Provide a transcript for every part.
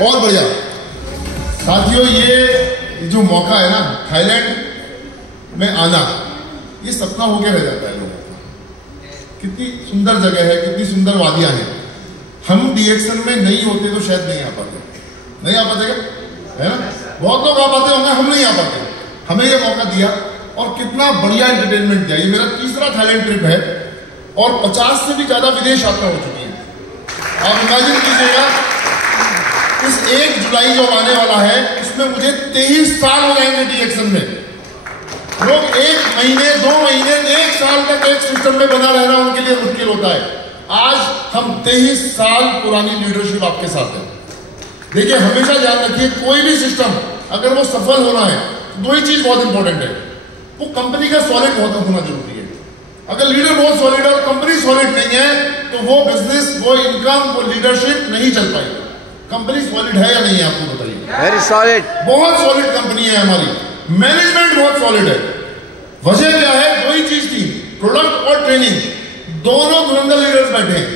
बहुत बढ़िया साथियों, ये जो मौका है ना थाईलैंड में आना, ये सपना होके रह जाता है लोगों का। कितनी सुंदर जगह है, कितनी सुंदर वादियां हैं। हम डीएक्सन में नहीं होते तो शायद नहीं आ पाते, नहीं आ पाते क्या है ना? बहुत लोग आ पाते होंगे, हम नहीं आ पाते। हमें ये मौका दिया और कितना बढ़िया एंटरटेनमेंट दिया। ये मेरा तीसरा थाईलैंड ट्रिप है और 50 से भी ज्यादा विदेश यात्रा हो चुकी है। आप इमेजिन कीजिएगा, इस 1 जुलाई जो आने वाला है, इसमें मुझे 23 साल हो जाएंगे डीएक्सन में। लोग 1 महीने 2 महीने 1 साल तक एक सिस्टम में बना रहना उनके लिए मुश्किल होता है। आज हम 23 साल पुरानी लीडरशिप आपके साथ है। देखिए, हमेशा ध्यान रखिए, कोई भी सिस्टम अगर वो सफल होना है तो 2 ही चीज बहुत इंपॉर्टेंट है। वो कंपनी का सॉलिड बहुत होना जरूरी है। अगर लीडर बहुत सॉलिड है और कंपनी सॉलिड नहीं है तो वो बिजनेस, वो इनकम, वो लीडरशिप नहीं चल पाएगी। कंपनी सॉलिड है या नहीं है, आपको बताइए? वेरी सॉलिड, बहुत सॉलिड कंपनी है हमारी। मैनेजमेंट बहुत सॉलिड है। वजह क्या है? 2 ही चीज थी, प्रोडक्ट और ट्रेनिंग। दोनों धुरंधर लीडर्स बैठे हैं।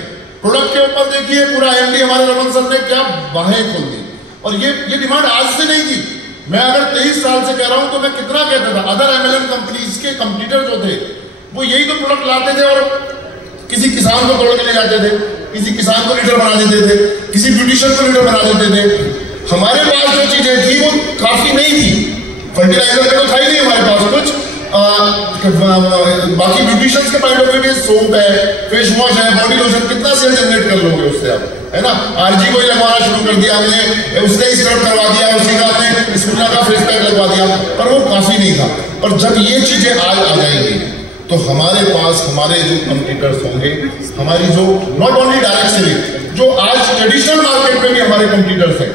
प्रोडक्ट के ऊपर देखिए, पूरा एमडी हमारे रमन सर ने क्या बाहें खोल दी। और ये डिमांड आज से नहीं थी। मैं अगर 23 साल से कह रहा हूं तो मैं कितना कहता था, अदर एमएलएम कंपनीज के कंपटीटर जो थे वो यही तो प्रोडक्ट लाते थे और किसी किसान को तोड़ के ले जाते थे, किसी किसान को लीडर बना देते थे, किसी ब्यूटिशियन को लीडर बना देते थे। हमारे पास जो चीजें थी वो काफी नहीं थी। फर्टिलाइजर का तो था ही नहीं हमारे पास कुछ। बाकी ब्यूटिशियंस के पॉइंट ऑफ व्यू में सोप है, फेस वॉश है, बॉडी लोशन, कितना सेल जनरेट कर लोगे उससे आप, है ना? आरजी को ही लगवाना शुरू कर दिया हमने, उसने ही स्क्रब करवा दिया, उसी का हमने स्पूना का फेस पैक लगवा दिया, पर वो काफी नहीं था। पर जब ये चीजें आज आ जाएंगी तो हमारे पास हमारे जो कम्पिटिटर्स होंगे, हमारी जो नॉट ओनली डायरेक्ट सेलिंग, जो आज ट्रेडिशनल मार्केट में भी हमारे कम्पिटिटर्स हैं,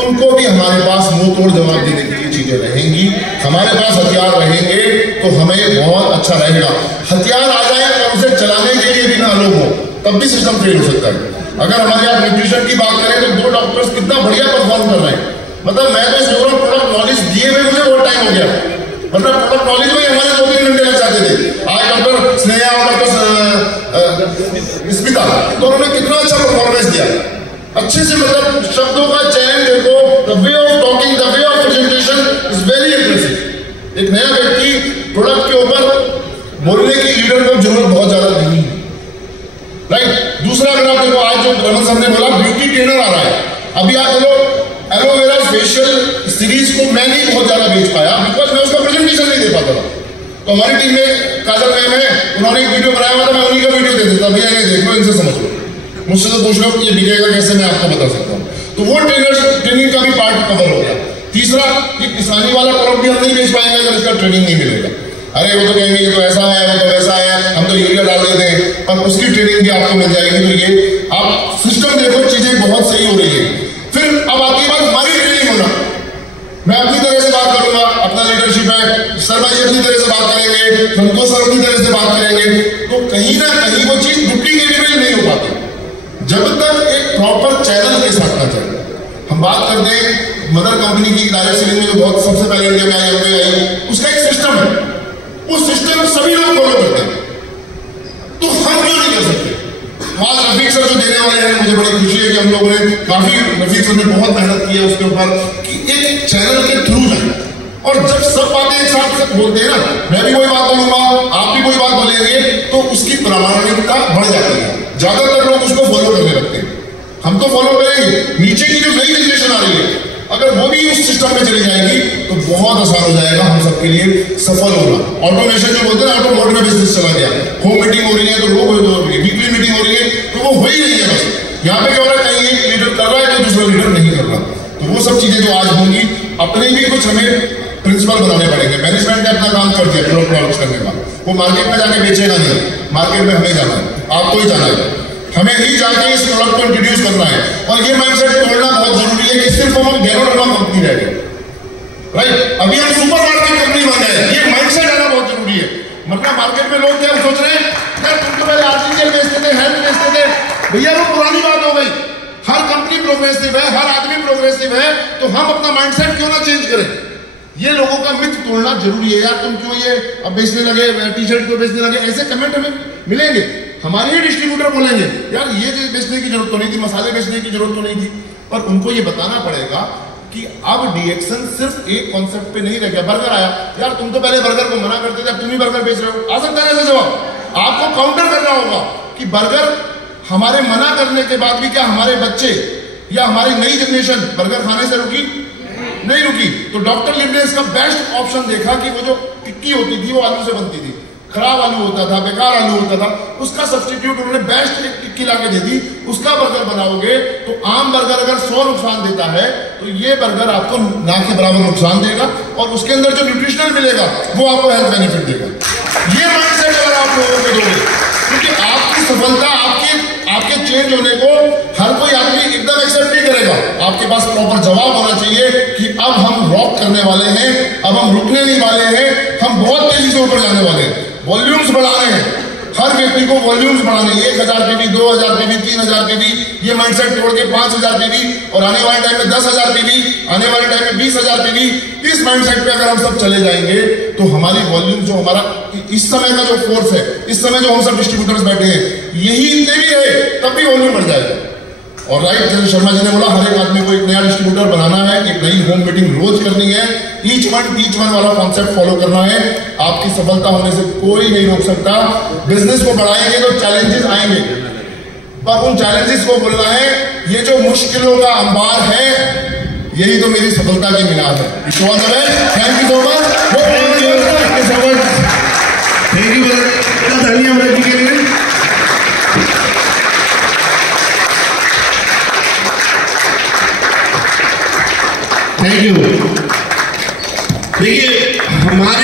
उनको भी हमारे पास मुंह तोड़ जवाब देने के लिए चीजें रहेंगी। हमारे पास हथियार रहेंगे तो हमें बहुत अच्छा रहेगा। हथियार आ जाए और उसे चलाने के लिए भी ना लोग हो, तब भी सिस्टम फेल हो सकता है। अगर हमारे यहाँ न्यूट्रिशन की बात करें तो 2 डॉक्टर्स कितना बढ़िया परफॉर्म कर रहे हैं। मतलब मैं तो इस ओवरऑल प्रोडक्ट नॉलेज दिए हुए मुझे बहुत टाइम हो गया। मतलब प्रोडक्ट नॉलेज में हमारे 2-3 घंटे लग जाते थे। आज डॉक्टर स्नेहा और डॉक्टर स्मिता, दोनों ने कितना अच्छा परफॉर्मेंस दिया। अच्छे से, मतलब शब्दों का चयन देखो, the way of talking, the way of presentation is very impressive. एक नया व्यक्ति प्रोडक्ट के ऊपर बोलने की लीडर को जरूरत बहुत ज्यादा नहीं है, राइट? दूसरा, अगर आप देखो, आज जो रमन सर ने बोला ब्यूटी ट्रेनर आ रहा है। अभी आप बोलो एलोवेरा फेशियल सीरीज को मैं नहीं बहुत ज्यादा बेच पाया बिकॉज मैं उसका प्रेजेंटेशन नहीं दे पाता था। तो हमारी टीम में काजल मैम है, उन्होंने एक वीडियो बनाया हुआ था, मैं उन्हीं का वीडियो दे देता, भैया ये देख लो, इनसे समझ लो, मुझसे तो पूछ लो ये बिकेगा कैसे, मैं आपको बता सकता हूँ। तो वो ट्रेनिंग का भी पार्ट कवर हो गया। तीसरा, ये किसानी वाला प्रोडक्ट भी हम नहीं बेच पाएंगे अगर इसका ट्रेनिंग नहीं मिलेगा। अरे वो तो कहेंगे ये तो ऐसा है, वो तो वैसा है, हम तो यूरिया डाल देते हैं, पर उसकी ट्रेनिंग भी आपको मिल जाएगी। तो ये आप सिस्टम देखो, चीजें बहुत सही हो रही है। फिर अब आती बात हमारी ट्रेनिंग होना। मैं अपनी तरह से बात करूंगा, अपना लीडरशिप है, शर्मा जी अपनी तरह से बात करेंगे, संतोष सर अपनी तरह से बात करेंगे, तो कहीं ना कहीं वो चीज डुप्लीकेटेबल नहीं हो पाती जब तक एक प्रॉपर चैनल के साथ ना चले। हम बात करते हैं मदर कंपनी की डायरेक्ट सेलिंग में, जो बहुत सबसे पहले इंडिया में आई, उसका एक सिस्टम है। उस सिस्टम सभी लोग फॉलो करते हैं, तो हम क्यों नहीं कर सकते? आज रफीक सर जो देने वाले हैं, मुझे बड़ी खुशी है कि हम लोगों ने काफी, रफीक सर ने बहुत मेहनत की है उसके ऊपर कि एक चैनल के थ्रू जाए। और जब सब बातें एक साथ बोलते हैं ना, मैं भी कोई बात बोलूंगा, आप भी कोई बात बोलेंगे, तो उसकी प्रामाणिकता बढ़ जाती है। ज्यादातर लोग उसको फॉलो करने लगते हैं। हम तो फॉलो करेंगे, नीचे की जो नई जनरेशन आ रही है अगर वो भी उस सिस्टम में चली जाएगी तो बहुत आसान हो जाएगा हम सबके लिए सफल होना। ऑटोमेशन जो बोलते हैं, ऑटोमोटिव में बिजनेस चला गया, होम मीटिंग हो रही है तो लोग हो रही है, वीकली मीटिंग हो रही है तो वो हो ही नहीं है। बस यहाँ पे क्या हो रहा है, कहीं एक लीडर कर रहा है तो दूसरा लीडर नहीं कर रहा। तो वो सब चीजें जो आज होंगी, अपने भी कुछ हमें प्रिंसिपल बनाने पड़ेंगे। मैनेजमेंट ने अपना काम कर दिया प्रोडक्ट लॉन्च करने का, वो मार्केट में जाके बेचेगा नहीं, मार्केट में हमें जाना है, आपको ही जाना है, हमें ही जाके इस प्रोडक्ट को इंट्रोड्यूस करना है। और ये माइंडसेट तोड़ना बहुत जरूरी है कि सिर्फ हम गैरोडर्मा कंपनी रह गए, राइट? अभी हम सुपर मार्केट कंपनी बन गए, ये माइंडसेट मार्केट में लोग क्या सोच रहे हैं, यार तुम तो पहले आर्टिफिशियल बेचते थे, हेल्थ बेचते थे। भैया वो पुरानी बात हो गई। हर कंपनी प्रोग्रेसिव है, हर आदमी प्रोग्रेसिव है, तो हम अपना माइंडसेट क्यों ना चेंज करें। ये लोगों का मिथ तोड़ना जरूरी है। यार तुम क्यों ये अब बेचने लगे, टी शर्ट क्यों बेचने लगे, ऐसे कमेंट हमें मिलेंगे। हमारे ही डिस्ट्रीब्यूटर बोलेंगे यार ये बेचने की जरूरत तो नहीं थी, मसाले बेचने की जरूरत तो नहीं थी। पर उनको ये बताना पड़ेगा कि अब डीएक्शन सिर्फ एक कॉन्सेप्ट पे नहीं रह गया। बर्गर आया, यार तुम तो पहले बर्गर को मना करते थे, अब तुम ही बर्गर बेच रहे हो। आ सकता है ऐसा जवाब। आपको काउंटर करना होगा कि बर्गर हमारे मना करने के बाद भी क्या हमारे बच्चे या हमारी नई जनरेशन बर्गर खाने से रुकी? नहीं रुकी। तो डॉक्टर लिम ने इसका बेस्ट ऑप्शन देखा कि वो जो टिक्की होती थी वो आलू से बनती थी, खराब आलू होता था, बेकार आलू होता था, उसका सब्स्टिट्यूट उन्होंने बेस्ट एक टिक्की लाके दे दी। उसका बर्गर बनाओगे तो आम बर्गर अगर 100 नुकसान देता है तो ये बर्गर आपको ना के बराबर नुकसान देगा, और उसके अंदर जो न्यूट्रिशनल मिलेगा वो आपको हेल्थ बेनिफिट देगा। ये माइंडसेट अगर आप लोगों को दोगे, क्योंकि आपकी सफलता आपके चेंज होने को हर कोई आदमी एकदम एक्सेप्ट नहीं करेगा। आपके पास प्रॉपर जवाब होना चाहिए कि अब हम रॉक करने वाले हैं, अब हम रुकने नहीं वाले हैं, हम बहुत तेजी से ऊपर जाने वाले हैं। वॉल्यूम्स बढ़ाने हैं, हर व्यक्ति को वॉल्यूम्स बढ़ाने, 1000 केबी, 2000 केबी, 3000 केबी, ये माइंडसेट तोड़ के 5000 केबी, और आने वाले टाइम में 10,000 केबी, आने वाले टाइम में 20,000 केबी। इस माइंडसेट पे अगर हम सब चले जाएंगे तो हमारी वॉल्यूम जो हमारा इस समय का जो फोर्स है, इस समय जो हम सब डिस्ट्रीब्यूटर्स बैठे हैं, यही इतने भी है तब भी वॉल्यूम बढ़ जाएगा। और राइट, जैसे शर्मा जी ने बोला, हर एक आदमी को एक नया डिस्ट्रीब्यूटर बनाना है, एक नई होम मीटिंग रोज करनी है, ईच वन वाला कॉन्सेप्ट फॉलो करना है। आपकी सफलता होने से कोई नहीं रोक सकता। बिजनेस को बढ़ाएंगे तो चैलेंजेस आएंगे, पर उन चैलेंजेस को बोलना है ये जो मुश्किलों का अंबार है, यही तो मेरी सफलता की मीनार है। Thank you so much. Thank you धन्यवाद जी के लिए। Thank you. देखिए हमारे